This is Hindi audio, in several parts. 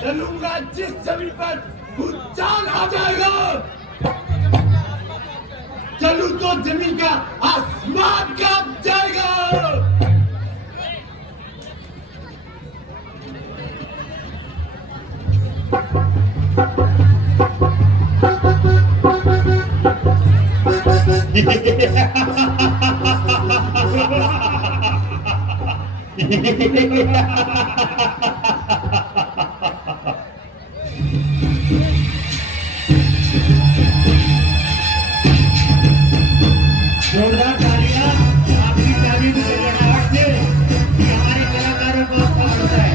चलूंगा जिस जमीन पर भूचाल आ जाएगा, चलूं तो जमीन का आसमान कांप जाएगा। जोरदार तालियां आपकी तारीफ के जनाब से हमारे कलाकारों को उत्साह होता है।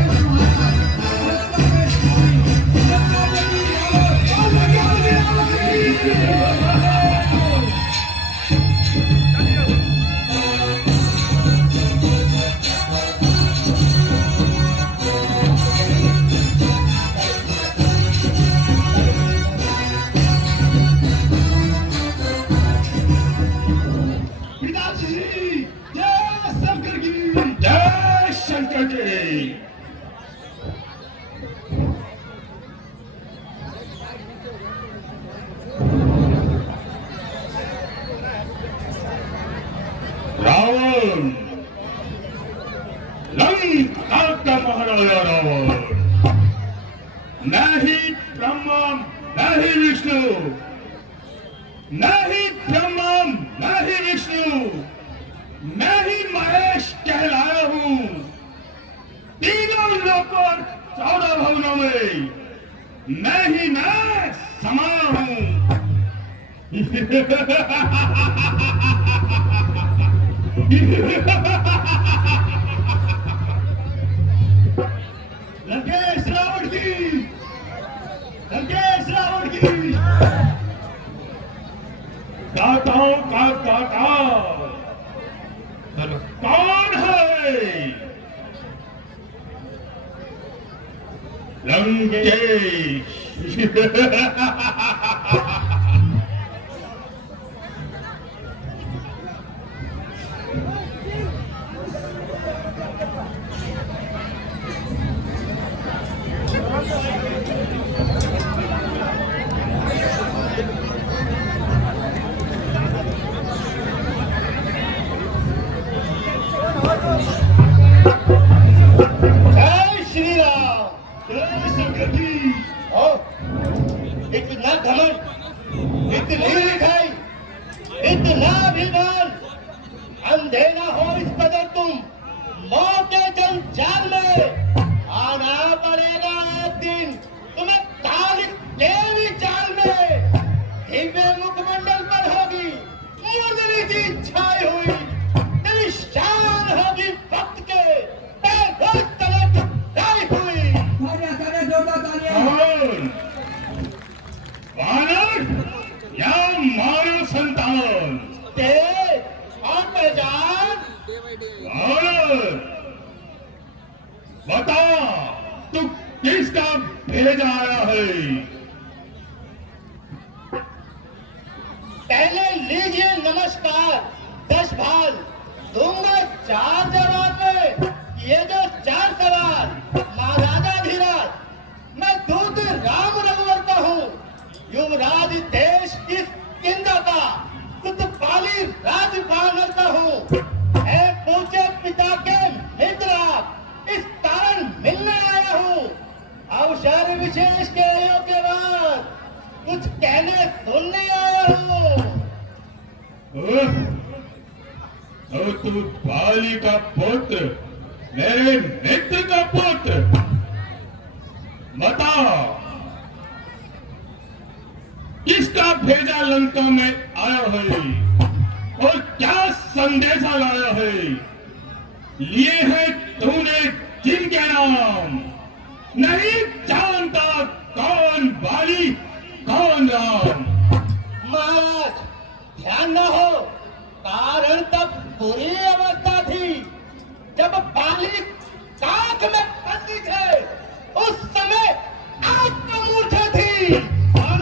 रावण, लंका का महाराजा रावण, मैं ही ब्रह्मा, मैं ही विष्णु, मैं ही ब्रह्मा, मैं ही विष्णु, मैं ही महेश कहलाया हूँ। तीनों लोकों 14 भवनों में मैं ही मैं समाया हूँ। लंकेश रावण की, लंकेश रावण की। दाताओं का दाता कौन है? लंकेश। जय श्री राम, जय शंकर जी। इतना घमंड, इतनी लिखाई, इतना अभिमान, अंधे ना हो इस कदर तुम मौत के जंजाल में आना पड़ेगा एक दिन तुम्हें तालिक देवी जाल में। दिव्य मुखमंडल पर होगी मुरली की छाई हुई, तेरी शान होगी भक्त के पैर तलक गाई हुई। वानर या मानव संतान और पहचान। बता तू किसका भेजा आया है? पहले लीजिए नमस्कार 10 भाल, दूंगा 4 जवाब में ये जो 4 सवाल। महाराजा धीराज, मैं दूत राम रघुवर का हूँ, युवराज देश इस किंदा का, कुतपाली राजपाल का हूँ। पूछे पिता के मित्र आप, इस कारण मिलने आया शहर विशेष के आयो के बाद कुछ कहने सुनने आया हूँ। तो तू बाली का पुत्र, मेरे मित्र का पुत्र, बता किसका भेजा लंका में आया है और क्या संदेशा लाया है? लिए है तूने जिनके नाम, नहीं जानता कौन बाली कौन राम। महाराज ध्यान न हो, कारण तब बुरी अवस्था थी जब बाली काख में बंदी थे, उस समय आत्ममूर्छा थी,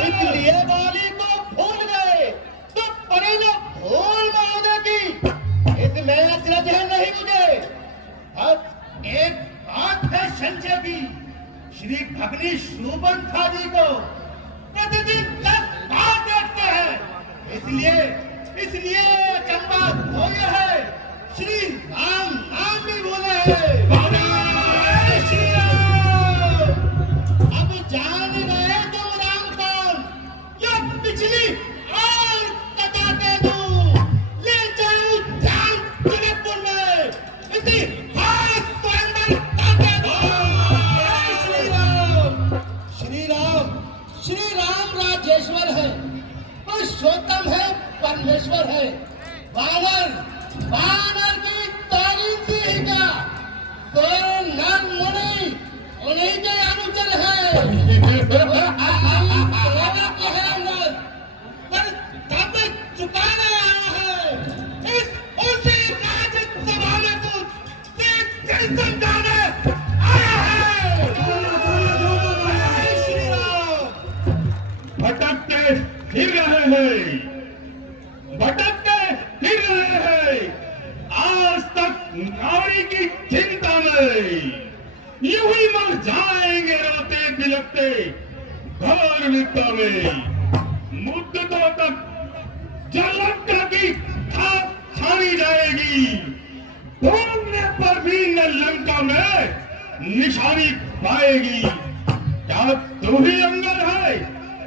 इसलिए बाली को भूल गए। तो पड़ी न भूल महोदय की, इसमें अचरज है नहीं मुझे। अब एक बात है संजय की, श्री भगनी सुबंधा जी को प्रतिदिन 10 बार देखते हैं, इसलिए चंपा धोया है, श्री राम नाम भी बोले है। जय श्री राम। अब जान गए तुम राम कौन, यह पिछली और कथा के दूं, ले जाऊं ध्यान जनकपुर में, इतिहास तो अंदर ताके दूं। जय श्री राम। श्री राम, श्री राम राजेश्वर है, पुरुषोत्तम है, परमेश्वर है। वानर की तारीफ ही क्या, तो नर मुनि उन्हीं के अनुचर है। पर तब चुकाने आया है, इस उसी राज्यसभा में तुझ समझाने आया है। श्री राम। भटकते फिर रहे हैं, भटकते फिर रहे हैं, आज तक नारी की चिंता में यूं ही मर जाएंगे रोते बिलखते घोर विपदा में। मुद्दतों तक जलंका की थाप छानी जाएगी, ढूंढने पर भी न लंका में निशानी पाएगी। क्या तू ही अंगद है,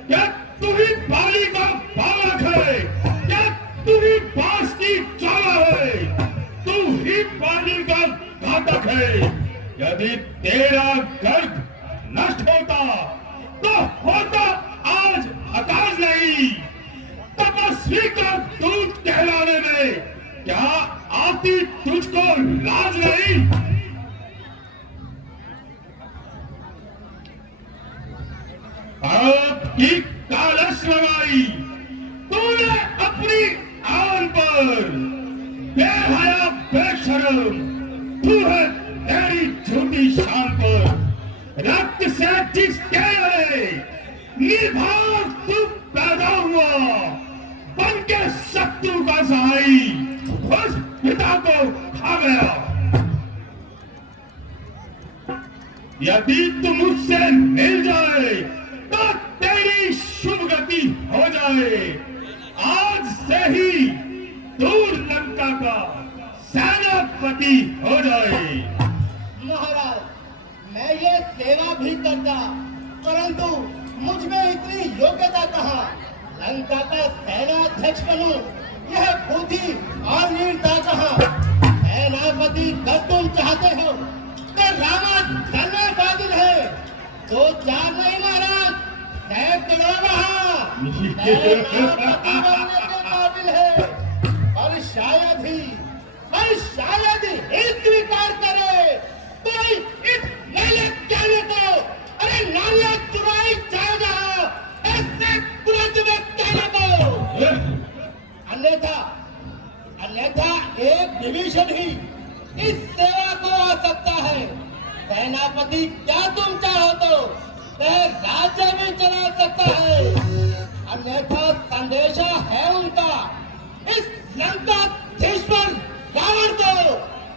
क्या तू ही बाली का बालक है, क्या तू ही बांस की ज्वाला है, तू ही बाली का घातक है। यदि तेरा गर्भ नष्ट होता तो होता आज आकाश नहीं, तपस्वी का दूध कहलाने में क्या आती तुझको लाज नहीं? आपकी कालश लगाई तूने अपनी आन पर, बेहया बेशरम तू है तेरी झूठी शान पर। रक्त से जिसके निर्भर तू पैदा हुआ, बन के शत्रु का सहाई, उस पिता को खा गया। यदि तू मुझसे मिल जाए तो तेरी शुभ गति हो जाए। आज से ही दूर लंका का सेनापति हो जाए। महाराज मैं ये सेवा भी करता, परंतु मुझ में इतनी योग्यता कहाँ, लंका का सेनाध्यक्ष बनूं, यह बुद्धि और वीरता कहाँ। सेनापति कर तुम चाहते हो तो रामा धन्य बादल है, 2-4 नहीं महाराज, सैकड़ों रहा। सेनापति बनने के काबिल है, और शायद ही स्वीकार करे तो इस मेले जाने को, अरे नालियां चुराई जाएगा, ऐसे क्रोध में कहने को। अन्यथा एक विभीषण ही इस सेवा को आ सकता है। सेनापति क्या तुम चाहो तो वह राज्य भी चला सकता है, अन्यथा संदेशा है उनका इस लंकाधीश्वर रावण को,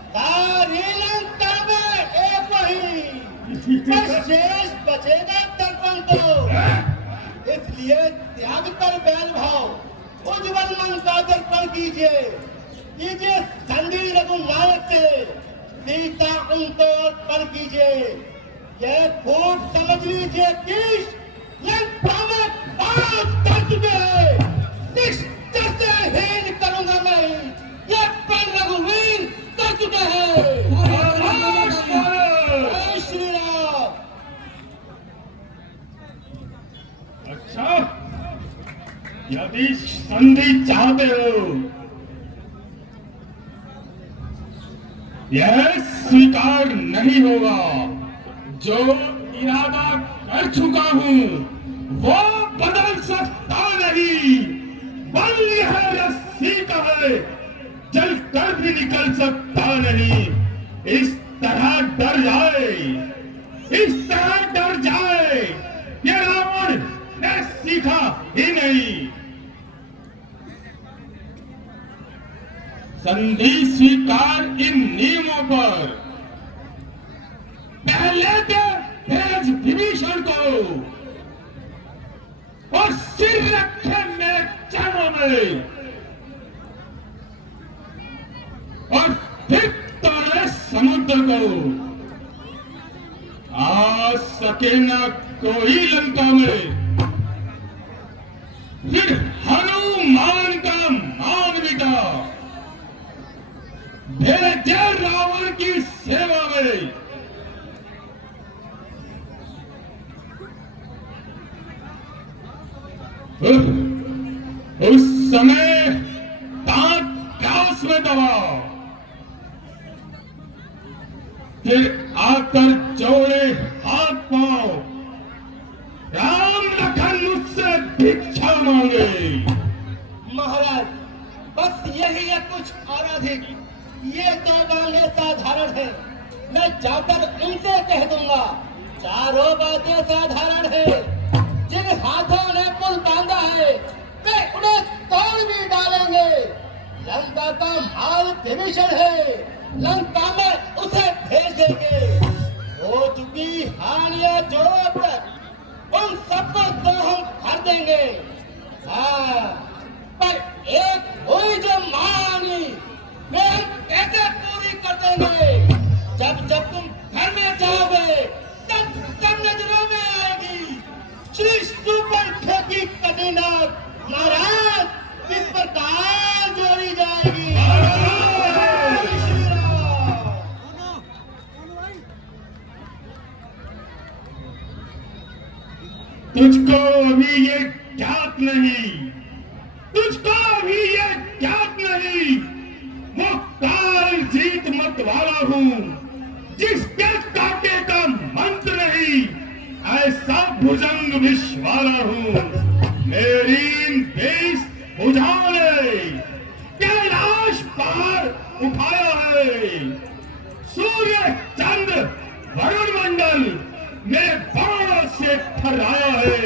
सारी लंका में एक वही, शेष बचेगा दर्पण को। इसलिए त्याग कर बैल भाव, उज्जवल मन का दर्पण कीजिए, संधि रघुनायक से सीता उनको अर्पण कीजिए। यह फूट समझ लीजिए किस लंका में 5 कर चुके हैं। निष्ठा से हीन करूंगा नहीं, यह प्रण रघुवीर कर चुके हैं। जय श्री राम। अच्छा, यदि संधि चाहते हो, यह स्वीकार नहीं होगा। जो इरादा कर चुका हूं वो बदल सकता नहीं। बल यह रस्सी का है, जल कर भी निकल सकता नहीं। इस तरह डर जाए, इस तरह डर जाए, ये रावण ने सीखा ही नहीं। संधि स्वीकार इन नियमों पर पहले तो भेज विभीषण को और सिर रखे मेरे चरणों में, और फिर तोड़े समुद्र को। आ सके न कोई लंका में, फिर हनुमान का मान मिटा। भेजे रावण की सेवा में। उस समय दांत प्यास में दबा, फिर आकर जोड़े हाथ पांव। राम लखन मुझसे भिक्षा मांगे। महाराज, बस यही है, कुछ और अधिक ये तो मांगे साधारण है। मैं जाकर उनसे कह दूंगा। चारों बातें साधारण है। जिन हाथों ने पुल बांधा है वे उन्हें तोड़ भी डालेंगे। लंका का माल विभीषण है, लंका में उसे भेज देंगे। हो चुकी हानियां जो अब तक, उन सबको तो हम भर देंगे। हाँ, पर एक हुई जो मांगी वे हम कैसे पूरी कर देंगे। जब जब तुम घर में जाओगे तब तब नजरों में आएगी श्री सुपर फेंकी कदीना महाराज किस प्रकार जोड़ी जाएगी। श्री राम। तुझको अभी ये ज्ञात नहीं, तुझको अभी ये ज्ञात नहीं। वो काल जीत मत वाला हूं, जिसके काटे का मंत्र नहीं। ऐसा भुजंग विष वाला हूं। मेरी 20 भुजाओं ने कैलाश पार उठाया है। सूर्य चंद्र वरुण मंडल मेरे बाणों से ठहराया है।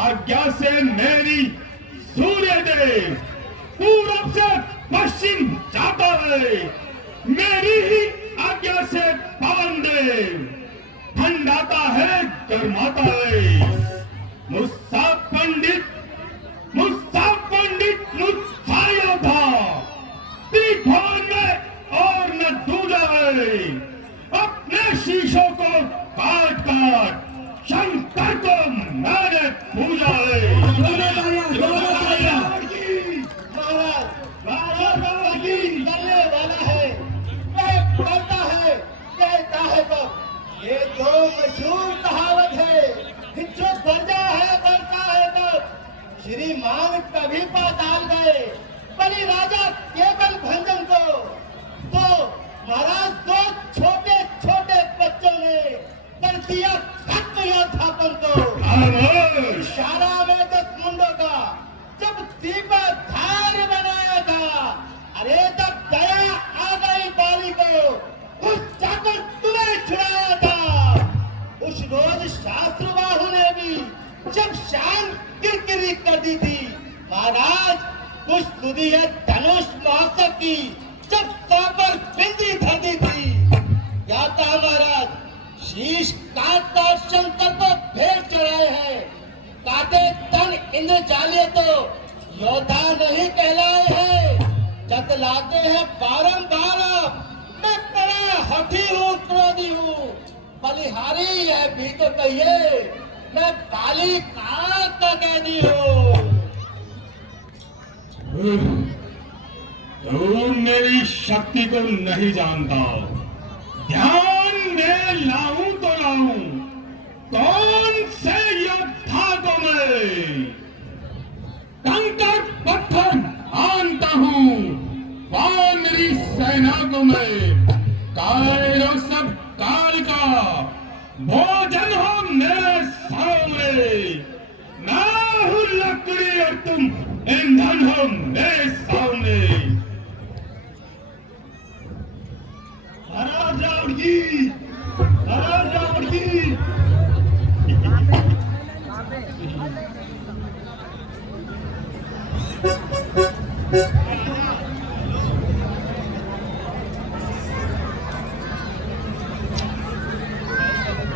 आज्ञा से मेरी सूर्य देव पूरब से पश्चिम जाता है। मेरी ही आज्ञा से पवन देव ठंडाता है, गर्माता है। मुस्सा पंडित मुस्साया था त्रिभुवन में और न दूजा है। अपने शीशों को काट काट शंकर को मैंने पूजा है। करने वाला है, वह करता है, कहता है कब। ये तो मशहूर कहावत है, जो दर्जा है करता है कब। श्रीमान कभी पाताल गए, बलि राजा केवल भंजन को। तो महाराज दो छोटे छोटे बच्चों ने कर दिया खत्म योद्धापन को। इशारा में 10 मुंडों का जब दीपा धार बनाया था, अरे तब दया आ गई बाली को, उस जाकर तुम्हें छुड़ाया था। उस रोज शास्त्रबाहु ने भी जब शान किरकिरी कर दी थी। महाराज कुछ सुधी है धनुष महोत्सव की, जब सौ पर बिंदी धर दी थी। क्या था महाराज, शीश काट काट शंकर को भेंट चढ़ाए हैं। काटे तन इंद्र जालिए तो योद्धा नहीं कहलाए हैं। जतलाते हैं बारंबार। मैं बड़ा हठी हूँ, क्रोधी हूँ, बलिहारी है भी तो कहिए, मैं बाली काल का कैदी हूँ। तू मेरी शक्ति को नहीं जानता। ध्यान में लाऊं तो लाऊं कौन से योद्धा को मैं? कंकर पत्थर मानता हूं कौन मेरी सेना को मैं? कायरो सब काल का भोजन हो मेरे सामने। मैं हूं लकड़ी और तुम ईंधन हो मेरे सामने। महाराज रावण जी, महाराज रावण जी।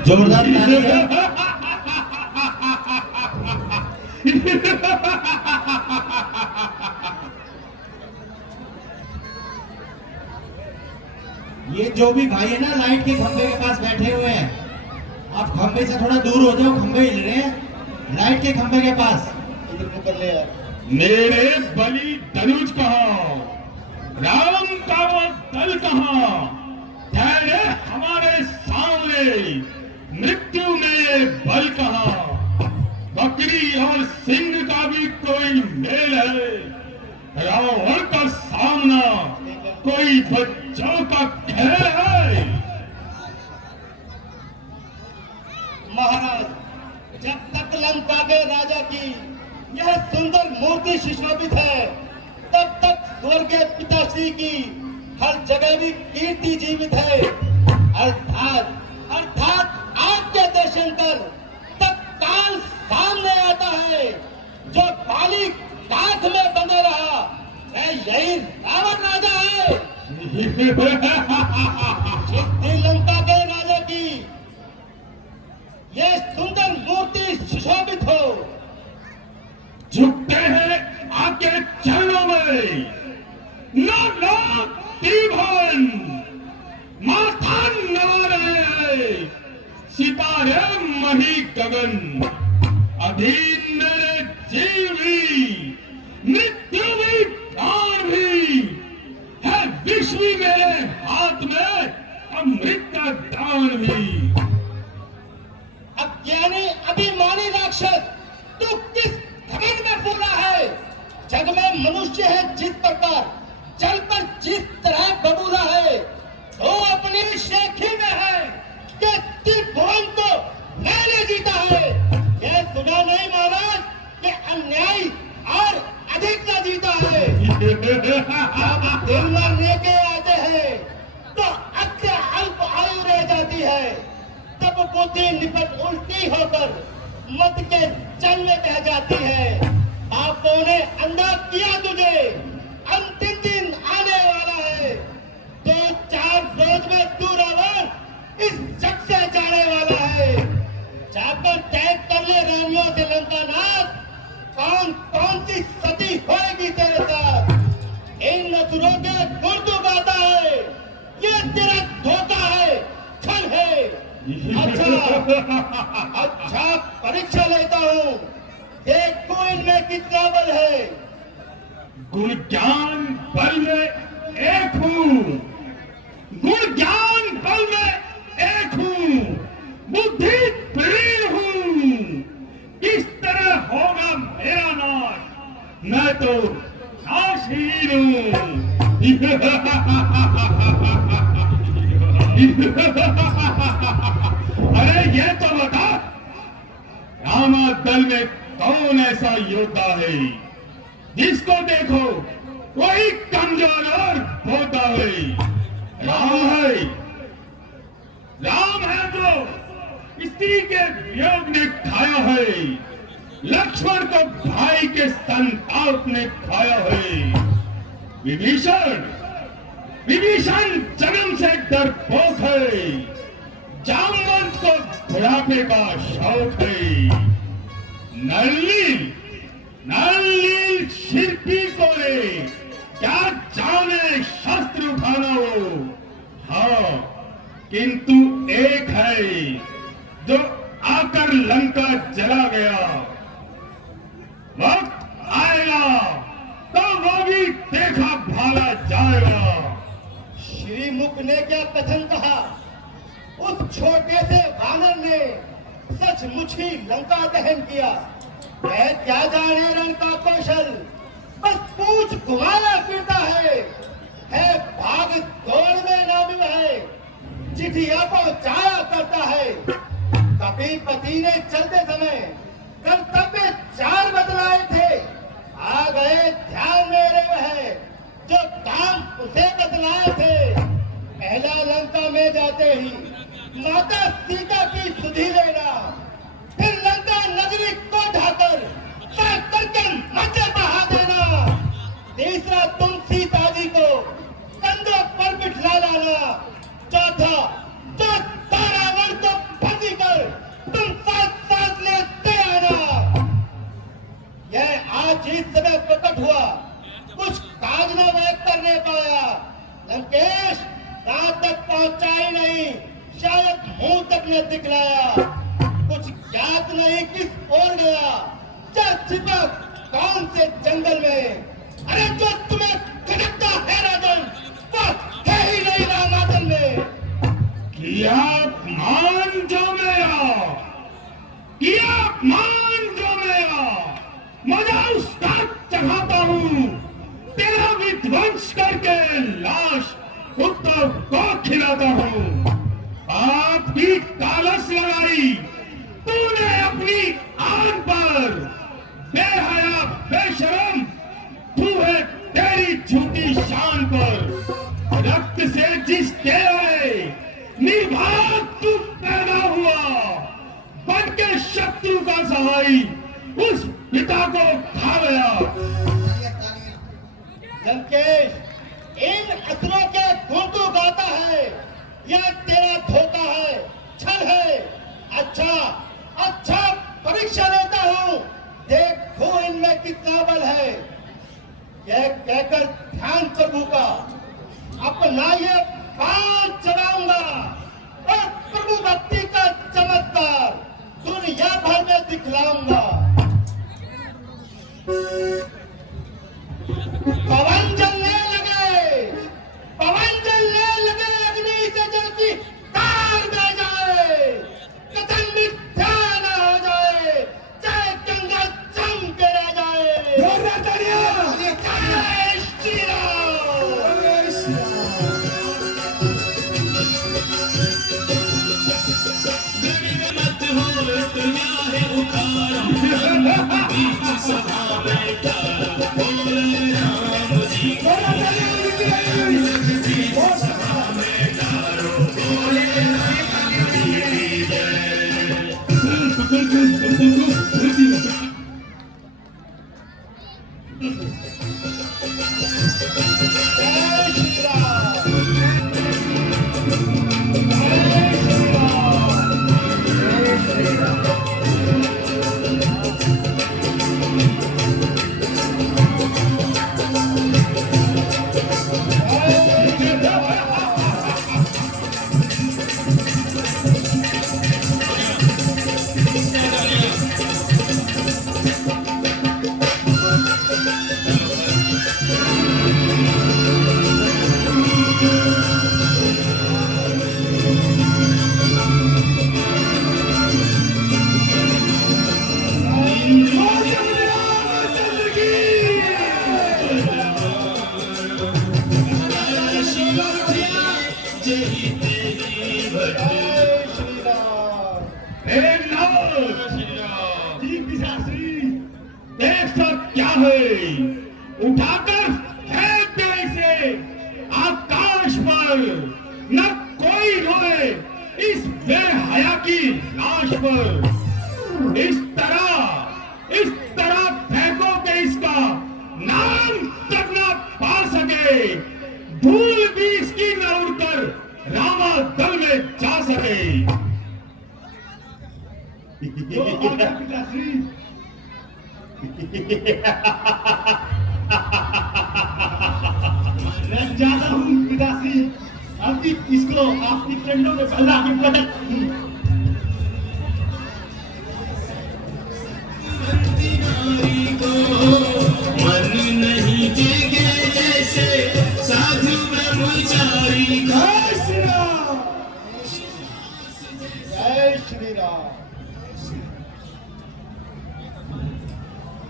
जोरदार ताली है। ये जो भी भाई है ना लाइट के खंभे के पास बैठे हुए हैं, आप खंभे से थोड़ा दूर हो जाओ, खंभे हिल रहे हैं। लाइट के खंभे के पास इधर को कर ले यार। मेरे बलि धनुष कहाँ? राम का वो दल कहाँ? ठहरे हमारे सामने। मृत्यु में बल कहाँ? बकरी और सिंह का भी कोई मेल है। रावण का सामना कोई बच्चों का खेल है। महाराज, जब तक लंका के राजा की यह सुंदर मूर्ति सुशोभित है, तब तक स्वर्गीय पिताश्री की हर जगह भी कीर्ति जीवित है। अर्थात अर्थात आपके दर्शन कर तत्काल सामने आता है जो बाली काठ में बंधा रहा, यही रावण राजा है। जितनी लंका के राजा की ये सुंदर मूर्ति सुशोभित हो, झुकते हैं आपके चरणों में। लोग दीवान माथा नवा रहे हैं। सितारे मही गगन अधीन मेरे जीव भी, मृत्यु भी, प्राण भी है। विश्व भी मेरे हाथ में, अमृत का दान भी। अज्ञानी अभिमानी राक्षस, तू किस घमंड में फूला है? जग में मनुष्य है जिस प्रकार, जल पर जिस तरह बबूला है, तो अपनी शेखी में है कि त्रिभुवन को मैंने जीता है। यह सुना नहीं महाराज कि अन्याय और अधिक का जीता है। जब दिल मरने के आते हैं तो अत्य अल्प आयु रह जाती है, तब बुद्धि निपट उल्टी होकर मत के जल में बह जाती है। आपको ने अंधा किया तुझे, अंतिम दिन आने वाला है। 2-4 रोज में तू रावण इस जग से जाने वाला है। जाकर तय कर ले रानियों से लंका नाथ, कौन कौन सी सती होएगी तेरे साथ। इन नसुरों के गुर्दू गाता है, ये तेरा धोखा है, छल है। अच्छा परीक्षा लेता हूँ, देखो इनमें कितना बल है। गुण ज्ञान बल में एक हूँ, गुण ज्ञान बल में एक हूँ, बुद्धि प्रिय हूँ। किस तरह होगा मेरा नाश? मैं तो नाशहीन हूँ। अरे ये तो बता, रामा दल में कौन ऐसा योद्धा है जिसको देखो वही कमजोर और भोता है? राम है जो स्त्री के वियोग ने खाया है, लक्ष्मण को भाई के संताप ने खाया है। विभीषण जन्म से डरपोक है, जामवंत को बुढ़ापे का शौक है। नलिनी शिल्पी को ले क्या जाने शस्त्र उठाना हो। हाँ, किंतु एक है जो आकर लंका जला गया। वक्त आएगा तो वो भी देखा भाला जाएगा। श्रीमुख ने क्या कथन कहा? उस छोटे से वानर ने सचमुच ही लंका दहन किया। वह क्या जाने रण का कौशल, बस पूछ घुमाया फिरता है भाग दौड़ में नामी है, चिट्ठियां पहुंचाया करता है। कभी पति ने चलते समय कर्तव्य 4 बतलाए थे, आ गए ध्यान मेरे वह जो काम उसे बतलाए थे। पहला लंका में जाते ही माता सीता की सुधि लेना, फिर लंका नगरी को ढाकर करके मध्य बहा देना। तीसरा तुम सीता जी को कंधों पर बिठला लाना। चौथा जो तारावर को बंदी कर तुम साथ साथ लेते आना। यह आज इस समय प्रकट हुआ, कुछ काज न वह करने पाया। लंकेश रात तक पहुंचा ही नहीं, शायद मुंह तक न दिखलाया। कुछ ज्ञात नहीं किस ओर गया, क्या छिपा कौन से जंगल में। अरे जो तुम्हें खटकता है राजन, वो है ही नहीं रामाजन में। किया मान जो मेरा, किया मान जो मेरा, मजा उसका चढ़ाता हूँ। तेरा विध्वंस करके लाश कुत्तों को खिलाता हूँ। आपकी तालस लगाई तूने अपनी आन पर, बेहया बेशरम तू है तेरी झूठी शान पर। रक्त से जिस तेरे निर्भाग तू पैदा हुआ, बन के शत्रु का सहाय उस पिता को खा गया। लंकेश इन असुरों के गुण तू गाता है, यह तेरा धोखा है, छल है। अच्छा परीक्षा लेता हूँ, देखो इनमें कितना बल है। यह कहकर ध्यान प्रभु का अपना ये पांव चढ़ाऊंगा और प्रभु भक्ति का चमत्कार दुनिया भर में दिखलाऊंगा। पवन जलने लगे, पवन जलने लगे, अग्नि से जलती तार बह जाए, कथन मिथ्या न हो जाए, चाहे गंगा चमक रह जाए। जय श्री राम। जय श्री राम। क्या है, उठाकर फेंक दे इसे आकाश पर। न कोई रोए इस बेहया की लाश पर। इस तरह फेंको के इसका नाम तक न पा सके, धूल भी इसकी न उड़कर रामा दल में जा सके। मैं जाता हूँ पिताश्री, अभी इसको आपकी कंडों में फैला के पटक जय श्री राम।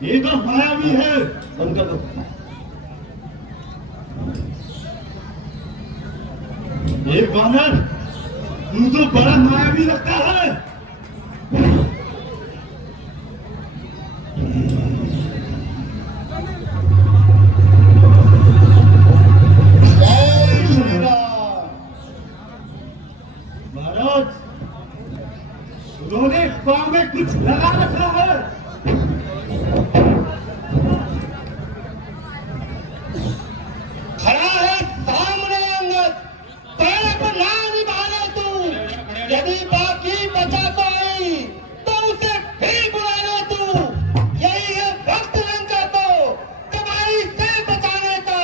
ये तो मायावी है। बंद कर दो। ये बानर तू तो बड़ा मायावी लगता है। जय श्री राम। महाराज उन्होंने पाँव में कुछ लगा रखा है। खड़ा है सामने अंगद, पैर पर ना निभाने तू। यदि बाकी बचा कोई तो उसे भी बुला ले तू। यही है वक्त लंका को तबाही से बचाने का।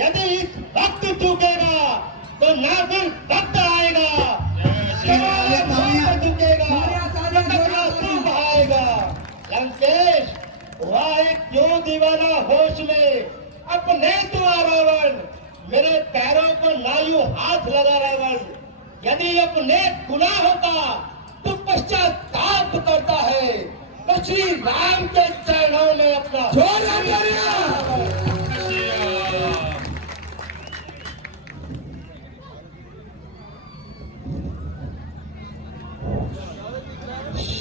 यदि इस वक्त चूकेगा तो ना फिर वक्त आएगा। झुकेगा बहाएगा। लंकेश हुआ एक क्यों दीवाना होश में, अपने तो रावण मेरे पैरों पर ना यूं हाथ लगा रावण। यदि अपने गुनाह होता तो पश्चाताप करता है, तो श्री राम के चरणों में अपना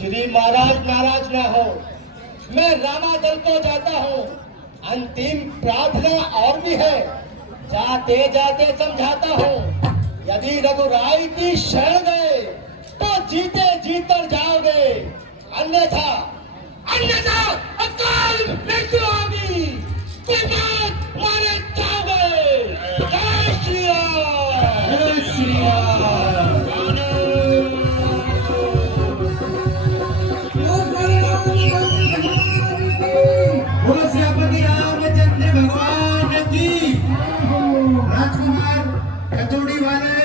श्री महाराज नाराज ना हो, मैं रामादल को जाता हूँ। अंतिम प्रार्थना और भी है, जाते जाते समझाता हूँ। यदि रघुराई की शरण गए तो जीते जीतर जाओगे, अन्यथा अन्यथा अकाल मृत्यु होगी, कोई बात मारे जाओगे। जय श्री राम। जय श्री राम। बोलो श्रीपति रामचंद्र भगवान की। राजकुमार कचौड़ी वाले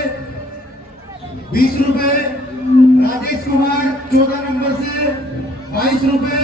20 रुपए, राजेश कुमार 14 नंबर से 22 रुपए,